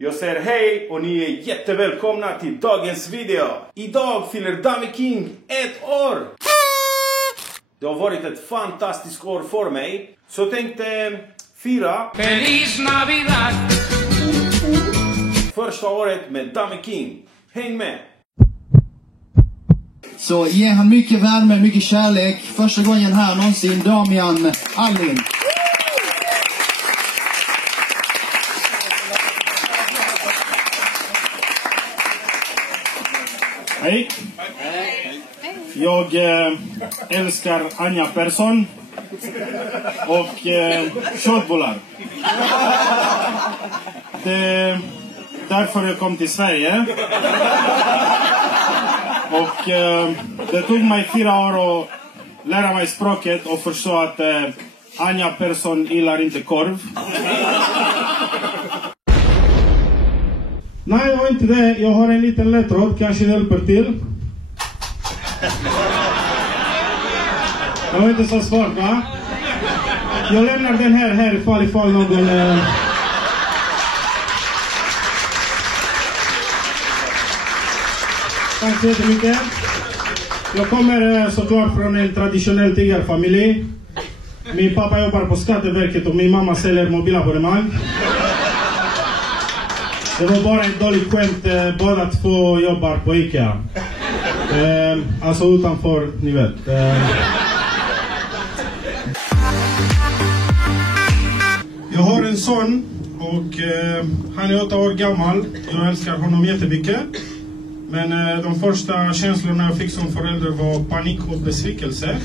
Jag säger hej och ni är jättevälkomna till dagens video. Idag fyller Dami King 1 år. Det har varit ett fantastiskt år för mig. Så jag tänkte fira Feliz Navidad. första året med Dami King. Häng med! Så ge han mycket värme, mycket kärlek. Första gången här någonsin, Damian Allin. Hej. Jag älskar Anja Persson och köttbullar. Det därför jag kom till Sverige. Och det tog mig 4 år att lära mig språket och förstå att Anja Persson gillar inte korv. Nej, jag har inte det. Jag har en liten ledtråd, kanske hjälper till. Det var inte så svårt, va? Jag lämnar den här ifall någon... Tack så jättemycket. Jag kommer såklart från en traditionell tiggarfamilj. Min pappa jobbar på Skatteverket och min mamma säljer mobilabonnemang. Det var bara ett dåligt skämt, båda två jobbar på IKEA. Alltså utanför, ni vet. Jag har en son och han är 8 år gammal. Jag älskar honom jättemycket. Men de första känslorna jag fick som förälder var panik och besvikelse.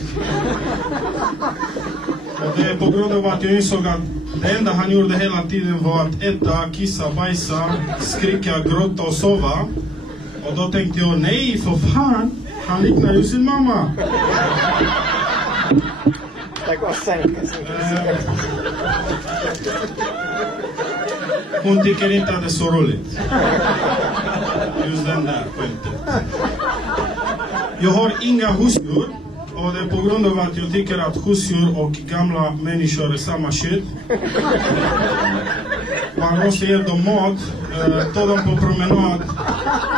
Och det är på grund av att jag insåg att det enda han gjorde hela tiden var att äta, kissa, bajsa, skrika, gråta och sova. Och då tänkte jag, nej för fan, han liknar ju sin mamma. Hon tycker inte att det är så roligt. Just den där skämtet. Jag har inga husdjur. Och det är på grund av att jag tycker att husdjur och gamla människor är samma shit. Man måste ge dem mat, ta dem på promenad,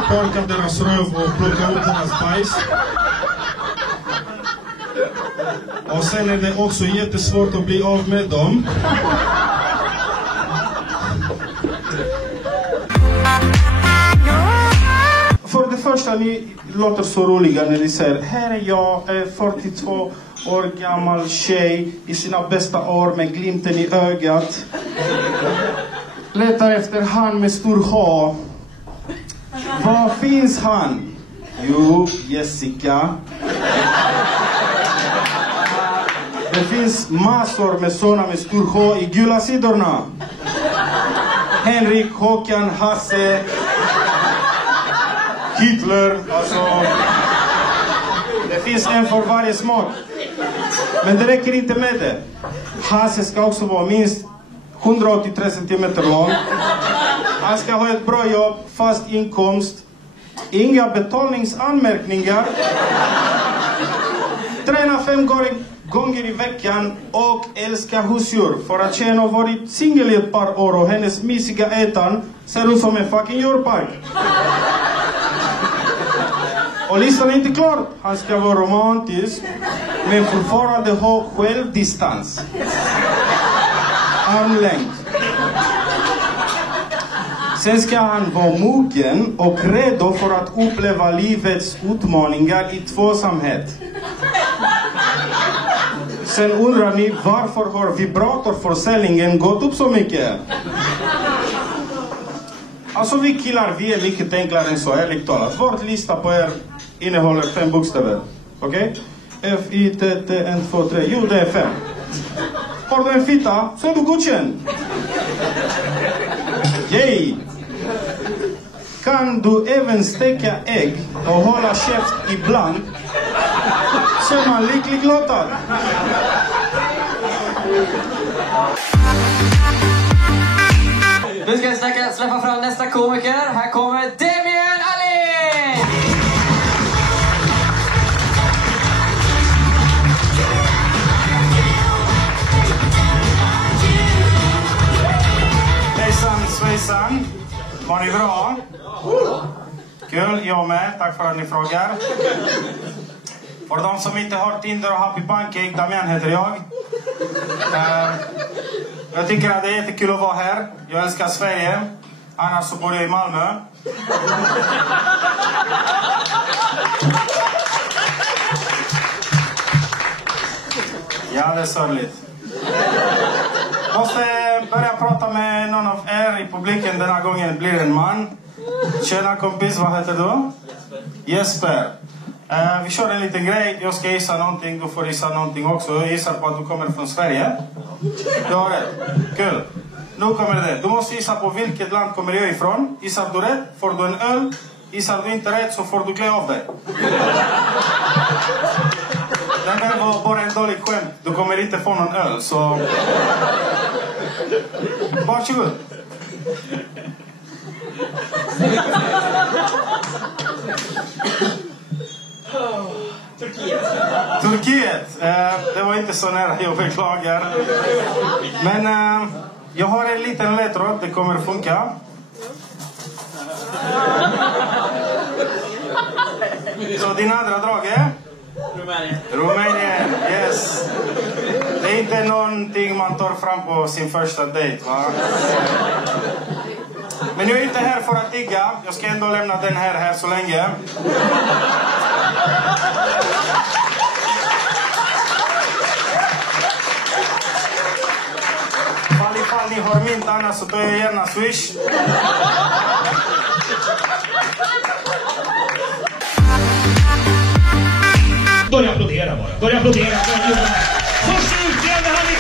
torka deras röv och plocka ut deras bajs. Och sen är det också jättesvårt att bli av med dem. För det första, ni låter så roliga när ni säger här är jag, 42 år gammal tjej i sina bästa år med glimten i ögat. Letar efter han med stor H. Var finns han? Jo, Jessica. Det finns massor med såna med stor H i gula sidorna. Henrik, Håkan, Hasse, Hitler, alltså. Det finns en för varje smak. Men det räcker inte med det. Hasse ska också vara minst 183 centimeter lång. Han ska ha ett bra jobb, fast inkomst. Inga betalningsanmärkningar. Träna 5 gånger i veckan och älska husdjur. För att tjejen har varit singel i ett par år och hennes mysiga ätan ser ut som en fucking djurpark. Och listan är inte klar. Han ska vara romantisk, men fortfarande ha självdistans. Armlängd. Sen ska han vara mogen och redo för att uppleva livets utmaningar i tvåsamhet. Sen undrar ni, varför har vibratorförsäljningen gått upp så mycket? Alltså vi killar, vi är mycket enklare än så, ärligt talat. Vår lista på er innehåller 5 bokstäver. Okej? F, I, T, T, N, 2, 3. Jo, det är 5. Har du en fitta så är du godkänd. Yay! Kan du även steka ägg och hålla käft ibland så är man lycklig lottad. Nu ska vi släppa fram nästa komiker. Här kommer Damian Allin! Hejsan svejsan. Var ni bra? Kul, jag med. Tack för att ni frågar. För de som inte har Tinder och Happy Pancake, Damian heter jag. Jag tycker att det är jättekul att vara här. Jag älskar Sverige. Annars så bor jag i Malmö. Ja, det är sörligt. Måste börja prata med någon av er i publiken. Den här gången blir en man. Tjena kompis, vad heter du? Jesper. Vi kör en liten grej. Jag ska gissa någonting. Du får gissa någonting också. Jag gissar på att du kommer från Sverige. Du har rätt. Kul. Nu kommer det. Du måste gissa på vilket land kommer jag ifrån. Gissar du rätt får du en öl. Gissar du inte rätt så får du klä av dig. Det här var bara en dålig skämt. Du kommer inte få någon öl, så... Varsågod. Turkiet. Det var inte så nära, jag beklagar. Men jag har en liten ledtråd, det kommer att funka. Så din andra drag är? Rumänien, yes. Det är inte någonting man tar fram på sin första dejt, va? Men jag är inte här för att tigga. Jag ska ändå lämna den här så länge. Ifall ni har mint annars så tar jag gärna Swish. Börja applådera bara. Börja applådera. Första utgåvan han är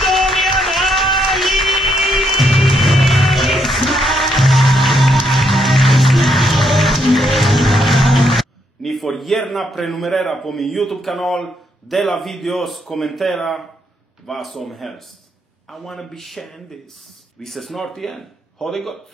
Damian Ali! Ni får gärna prenumerera på min YouTube-kanal, dela videos, kommentera, vad som helst. I wanna be Shandis. Vi ses snart igen. Ha det gott!